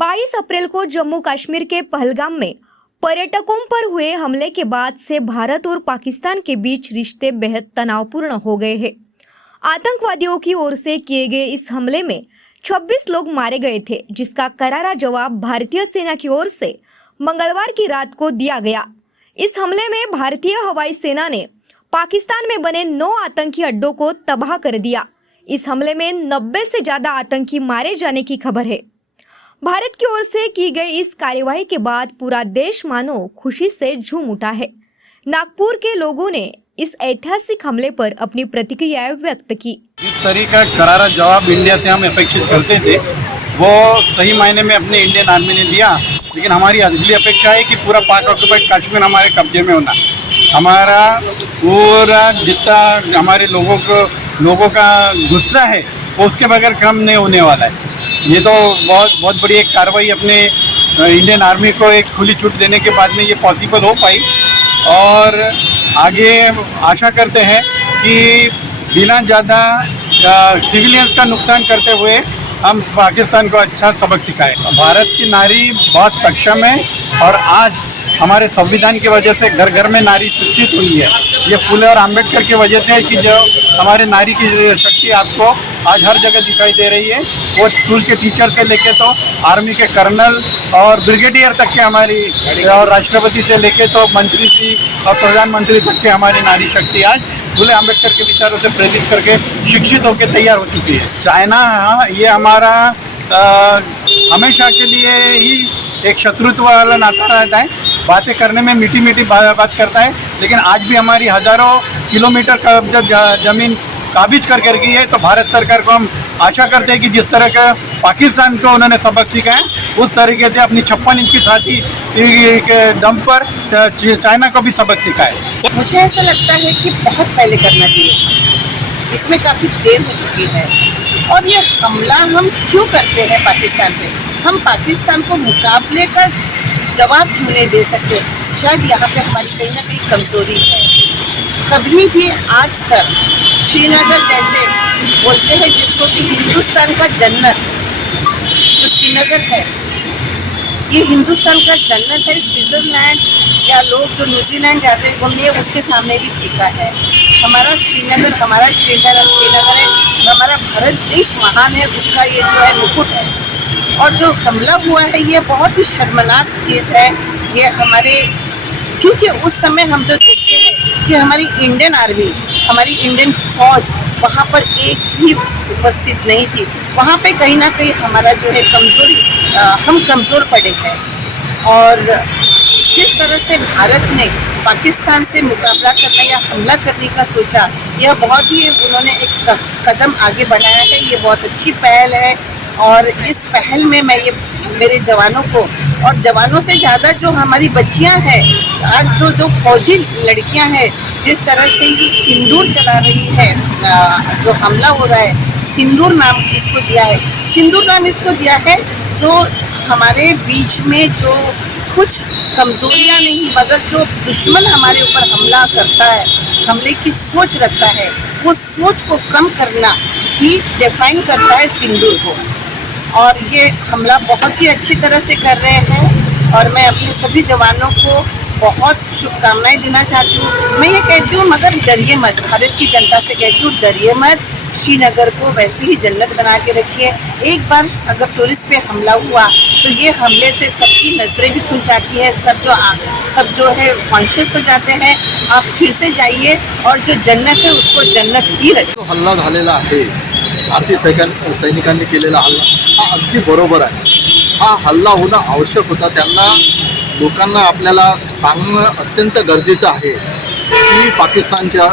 22 अप्रैल को जम्मू कश्मीर के पहलगाम में पर्यटकों पर हुए हमले के बाद से भारत और पाकिस्तान के बीच रिश्ते बेहद तनावपूर्ण हो गए हैं। आतंकवादियों की ओर से किए गए इस हमले में 26 लोग मारे गए थे, जिसका करारा जवाब भारतीय सेना की ओर से मंगलवार की रात को दिया गया। इस हमले में भारतीय हवाई सेना ने पाकिस्तान में बने 9 आतंकी अड्डों को तबाह कर दिया। इस हमले में 90 से ज्यादा आतंकी मारे जाने की खबर है। भारत की ओर से की गई इस कार्यवाही के बाद पूरा देश मानो खुशी से झूम उठा है। नागपुर के लोगों ने इस ऐतिहासिक हमले पर अपनी प्रतिक्रियाएं व्यक्त की। इस तरह का करारा जवाब इंडिया से हम अपेक्षित करते थे, वो सही मायने में अपने इंडियन आर्मी ने दिया। लेकिन हमारी अगली अपेक्षा है कि पूरा पाक ऑक्युपाइड कश्मीर हमारे कब्जे में होना। हमारा पूरा जितना हमारे लोगों का गुस्सा है वो उसके बगैर कम नहीं होने वाला है। ये तो बहुत बड़ी एक कार्रवाई अपने इंडियन आर्मी को एक खुली छूट देने के बाद में ये पॉसिबल हो पाई। और आगे आशा करते हैं कि बिना ज़्यादा सिविलियंस का नुकसान करते हुए हम पाकिस्तान को अच्छा सबक सिखाएं। भारत की नारी बहुत सक्षम है और आज हमारे संविधान की वजह से घर घर में नारी शिक्षित हुई है। ये फुले और आम्बेडकर की वजह से है कि जो हमारे नारी की शक्ति आपको आज हर जगह दिखाई दे रही है। वो स्कूल के टीचर से लेके तो आर्मी के कर्नल और ब्रिगेडियर तक के हमारी, और राष्ट्रपति से लेके तो मंत्री जी और प्रधानमंत्री तक के हमारी नारी शक्ति आज फुले आम्बेडकर के विचारों से प्रेरित करके शिक्षित होकर तैयार हो चुकी है। चाइना ये हमारा हमेशा के लिए ही एक शत्रुत्व वाला नाता रहता है। बातें करने में मीठी मीठी बात करता है, लेकिन आज भी हमारी हज़ारों किलोमीटर का जब ज़मीन काबिज कर गई है, तो भारत सरकार को हम आशा करते हैं कि जिस तरह का पाकिस्तान को उन्होंने सबक सीखा है, उस तरीके से अपनी 56 इंच की छाती के दम पर चाइना को भी सबक सिखाए। मुझे ऐसा लगता है कि बहुत पहले करना चाहिए, इसमें काफ़ी देर हो चुकी है। और ये हमला हम क्यों करते हैं पाकिस्तान पे? हम पाकिस्तान को मुकाबले का जवाब क्यों नहीं दे सकते? शायद यहाँ पे हमारी कहीं ना कहीं कमज़ोरी है। कभी भी आज तक श्रीनगर जैसे बोलते हैं जिसको कि हिंदुस्तान का जन्नत, जो श्रीनगर है ये हिंदुस्तान का जन्नत है। स्विट्ज़रलैंड या लोग जो न्यूजीलैंड जाते हैं घूमने, उसके सामने भी फीका है। हमारा श्रीनगर है, हमारा भारत देश महान है, उसका ये जो है मुकुट है। और जो हमला हुआ है ये बहुत ही शर्मनाक चीज़ है। ये हमारे, क्योंकि उस समय हम तो देखते हैं कि हमारी इंडियन आर्मी, हमारी इंडियन फौज वहाँ पर एक भी उपस्थित नहीं थी। वहाँ पे कहीं ना कहीं हमारा जो है कमज़ोरी, हम कमज़ोर पड़े हैं। और जिस तरह से भारत ने पाकिस्तान से मुकाबला करना या हमला करने का सोचा, यह बहुत ही उन्होंने एक कदम आगे बढ़ाया है। ये बहुत अच्छी पहल है। और इस पहल में मैं ये मेरे जवानों को, और जवानों से ज़्यादा जो हमारी बच्चियां हैं, आज जो फौजी लड़कियां हैं, जिस तरह से ये सिंदूर चला रही है, जो हमला हो रहा है, सिंदूर नाम इसको दिया है। सिंदूर नाम इसको दिया है जो हमारे बीच में जो कुछ कमज़ोरियां नहीं, मगर जो दुश्मन हमारे ऊपर हमला करता है, हमले की सोच रखता है, वो सोच को कम करना ही डिफाइन करता है सिंदूर को। और ये हमला बहुत ही अच्छी तरह से कर रहे हैं और मैं अपने सभी जवानों को बहुत शुभकामनाएं देना चाहती हूँ। मैं ये कहती हूँ मगर डरिए मत, भारत की जनता से कहती हूँ डरिए मत। श्रीनगर को वैसे ही जन्नत बना के रखिए। एक बार अगर टूरिस्ट पे हमला हुआ तो ये हमले से सबकी नज़रें भी खुल जाती है, सब जो है कॉन्शियस हो जाते हैं। आप फिर से जाइए और जो जन्नत है उसको जन्नत ही रखिए। तो हल्ला झालेला आहे, भारतीय सैनिकांनी केलेला हल्ला हा अगदी बरोबर आहे। हा हल्ला होणं आवश्यक होता। त्यांना लोकांना आपल्याला सांगणं अत्यंत गरजेचं आहे की पाकिस्तानच्या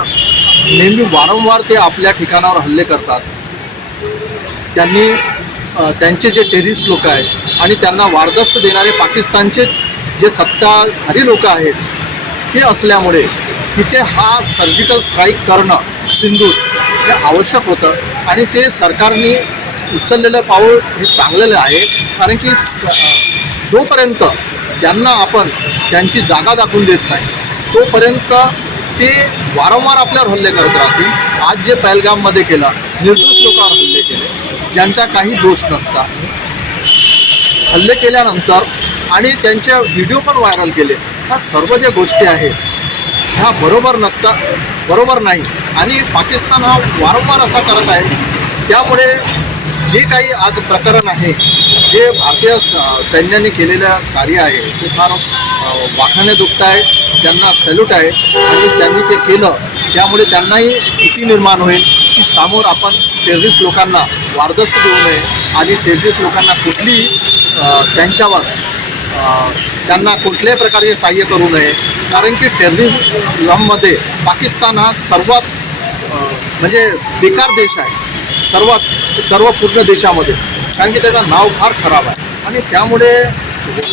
नेहमी वारंवार ते आपल्या ठिकाणावर हल्ले करतात। त्यांनी त्यांचे जे टेररिस्ट लोक आहेत आणि त्यांना वारदस्त देणारे पाकिस्तानचे जे सत्ताधारी लोक आहेत, ते असल्यामुळे तिथे हा सर्जिकल स्ट्राईक करणं सिंदूर हे आवश्यक होतं। आणि ते सरकारने उचललेलं पाऊल हे चांगलेलं आहे, कारण की जोपर्यंत त्यांना आपण त्यांची जागा दाखवून देत नाही तोपर्यंत ते वारंवार आपल्यावर हल्ले करत राहतील। आज जे पहलगाममध्ये केलं, निर्दोष लोकांवर हल्ले केले ज्यांचा काही दोष नसता, हल्ले केल्यानंतर आणि त्यांचे व्हिडिओ पण व्हायरल केले, ह्या सर्व ज्या गोष्टी आहेत ह्या बरोबर नाही. आणि पाकिस्तान हा वारंवार असा करत आहे. त्यामुळे जे काही आज प्रकरण आहे, जे भारतीय सैन्याने केलेलं कार्य आहे ते फार वाखाणेजोगतं आहे. त्यांना सॅल्यूट आहे आणि त्यांनी ते केलं. त्यामुळे त्यांनाही भीती निर्माण होईल की समोर आपण टेररिस्ट लोकांना वारदस्त देऊ नये आणि टेररिस्ट लोकांना त्यांना कुठल्याही प्रकारे सहाय्य करू नये. कारण की टेररिझममध्ये पाकिस्तान हा सर्वात म्हणजे बेकार देश आहे सर्व पूर्ण देशामध्ये. कारण की त्याचं नाव फार खराब आहे आणि त्यामुळे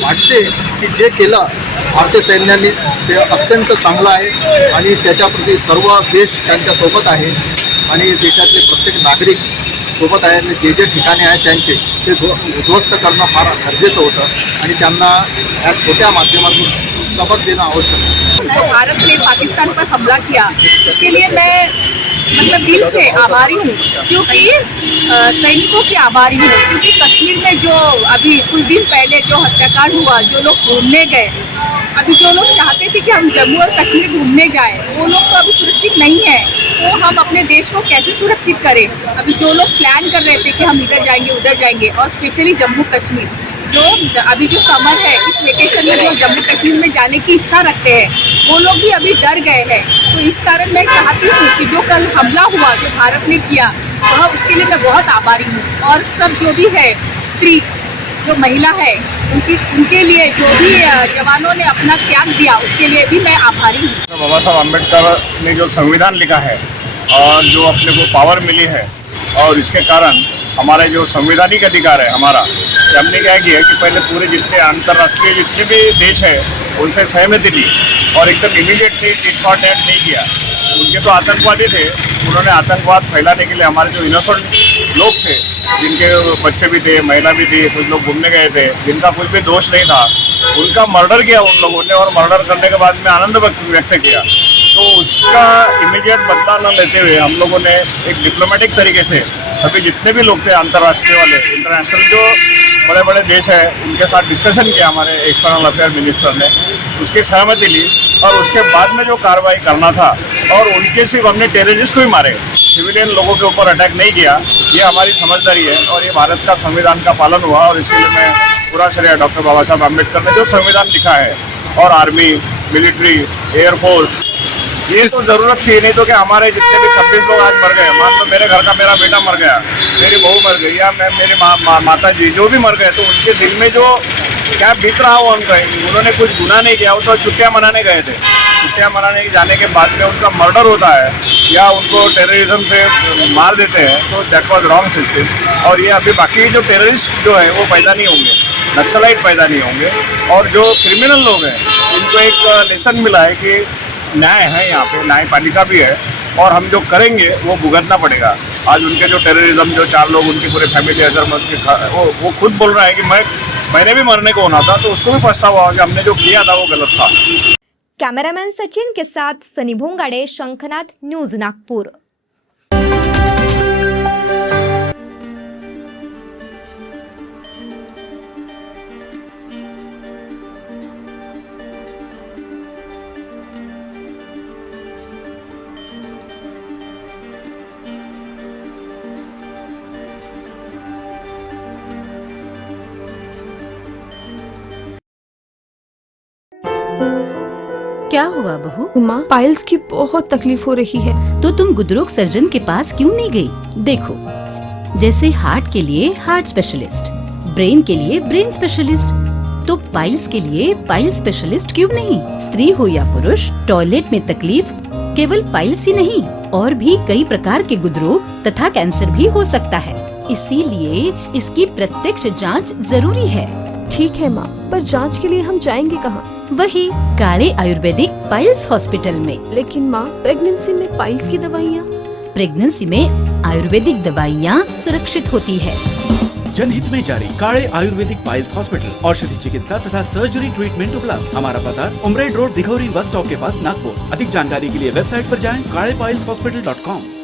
वाटते की जे केलं भारतीय सैन्याने ते अत्यंत चांगलं आहे आणि त्याच्याप्रती सर्व देश त्यांच्यासोबत आहे आणि देशातले प्रत्येक नागरिक सोबत आहे आणि जे ठिकाणे आहेत त्यांचे ते उद्ध्वस्त करणं फार गरजेचं होतं आणि त्यांना या छोट्या माध्यमातून सबक देणं आवश्यक आहे. भारत ने पाकिस्तान पर हमला किया, इसके लिए मैं मतलब दिल से आभारी हूँ, क्योंकि सैनिकों के आभारी हूँ. क्योंकि कश्मीर में जो अभी कुछ दिन पहले जो हत्याकांड हुआ, जो लोग घूमने गए, अभी जो लोग चाहते थे कि हम जम्मू और कश्मीर घूमने जाएं, वो लोग तो अभी सुरक्षित नहीं है. तो हम अपने देश को कैसे सुरक्षित करें? अभी जो लोग प्लान कर रहे थे कि हम इधर जाएंगे उधर जाएंगे, और स्पेशली जम्मू कश्मीर, जो अभी जो समर है इस वेकेशन में जो जम्मू कश्मीर में जाने की इच्छा रखते हैं, वो लोग भी अभी डर गए हैं. तो इस कारण मैं चाहती हूँ कि जो कल हमला हुआ जो भारत ने किया, वह उसके लिए मैं बहुत आभारी हूँ. और सब जो भी है, स्त्री जो महिला है, उनके लिए जो भी जवानों ने अपना त्याग दिया, उसके लिए भी मैं आभारी हूँ. बाबा साहब अम्बेडकर ने जो संविधान लिखा है और जो अपने को पावर मिली है, और इसके कारण हमारे जो संवैधानिक अधिकार है हमारा, कि हमने क्या किया कि पहले पूरे जितने अंतर्राष्ट्रीय जितने भी देश है उनसे सहमति ली और एकदम इमीडिएटली टिट फॉर टैट नहीं किया. उनके तो आतंकवादी थे, उन्होंने आतंकवाद फैलाने के लिए हमारे जो इनोसेंट लोग थे, जिनके बच्चे भी थे, महिला भी थी, कुछ लोग घूमने गए थे, जिनका कुछ भी दोष नहीं था, उनका मर्डर किया उन लोगों ने. और मर्डर करने के बाद में आनंद व्यक्त किया. तो उसका इमीडिएट बदला न लेते हुए हम लोगों ने एक डिप्लोमेटिक तरीके से सभी जितने भी लोग थे अंतर्राष्ट्रीय वाले, इंटरनेशनल जो बड़े बड़े देश हैं, उनके साथ डिस्कशन किया हमारे एक्सटर्नल अफेयर मिनिस्टर ने, उसकी सहमति ली. और उसके बाद में जो कार्रवाई करना था, और उनके सिर्फ हमने टेररिस्ट को ही मारे, सिविलियन लोगों के ऊपर अटैक नहीं किया. ये हमारी समझदारी है और ये भारत का संविधान का पालन हुआ. और इसके लिए मैं पूरा श्रेय डॉक्टर बाबा साहब अम्बेडकर ने जो संविधान लिखा है, और आर्मी, मिलिट्री, एयरफोर्स, ये तो ज़रूरत थी. नहीं तो क्या हमारे जितने भी 26 लोग आज मर गए, मान लो मेरे घर का मेरा बेटा मर गया, मेरी बहू मर गई, या मेरी माता जी जो भी मर गए, तो उनके दिल में जो क्या बीत रहा हो उन्होंने कुछ गुनाह नहीं किया, वो तो छुट्टियाँ मनाने गए थे. छुट्टियाँ मनाने जाने के बाद में उनका मर्डर होता है या उनको टेररिज्म से मार देते हैं, तो दैट वाज रॉन्ग सिस्टम. और ये अभी बाकी जो टेररिस्ट जो है वो पैदा नहीं होंगे, नक्सलाइट पैदा नहीं होंगे, और जो क्रिमिनल लोग हैं उनको एक लेसन मिला है कि न्याय है, यहाँ पे न्यायपालिका भी है, और हम जो करेंगे वो भुगतना पड़ेगा. आज उनके जो टेररिज्म जो 4 लोग, उनकी पूरी फैमिली वो खुद बोल रहा है कि मैंने भी मरने को होना था, तो उसको भी पछतावा हुआ कि हमने जो किया था वो गलत था. कैमरामैन सचिन के साथ सनी भोंगाड़े, शंखनाथ न्यूज नागपुर. क्या हुआ बहू? माँ, पाइल्स की बहुत तकलीफ हो रही है. तो तुम गुदरोग सर्जन के पास क्यों नहीं गई? देखो, जैसे हार्ट के लिए हार्ट स्पेशलिस्ट, ब्रेन के लिए ब्रेन स्पेशलिस्ट, तो पाइल्स के लिए पाइल स्पेशलिस्ट क्यों नहीं? स्त्री हो या पुरुष, टॉयलेट में तकलीफ केवल पाइल्स ही नहीं, और भी कई प्रकार के गुदरोग तथा कैंसर भी हो सकता है. इसीलिए इसकी प्रत्यक्ष जांच जरूरी है. ठीक है माँ, पर जांच के लिए हम जाएंगे कहाँ? वही काले आयुर्वेदिक पाइल्स हॉस्पिटल में. लेकिन माँ, प्रेगनेंसी में पाइल्स की दवाइयाँ? प्रेगनेंसी में आयुर्वेदिक दवाइयाँ सुरक्षित होती है. जनहित में जारी काले आयुर्वेदिक पाइल्स हॉस्पिटल, औषधि चिकित्सा तथा सर्जरी ट्रीटमेंट उपलब्ध. हमारा पता उमरेड रोड, दिघौरी बस स्टॉप के पास, नागपुर. अधिक जानकारी के लिए वेबसाइट पर जाएं kalepileshhospital.com.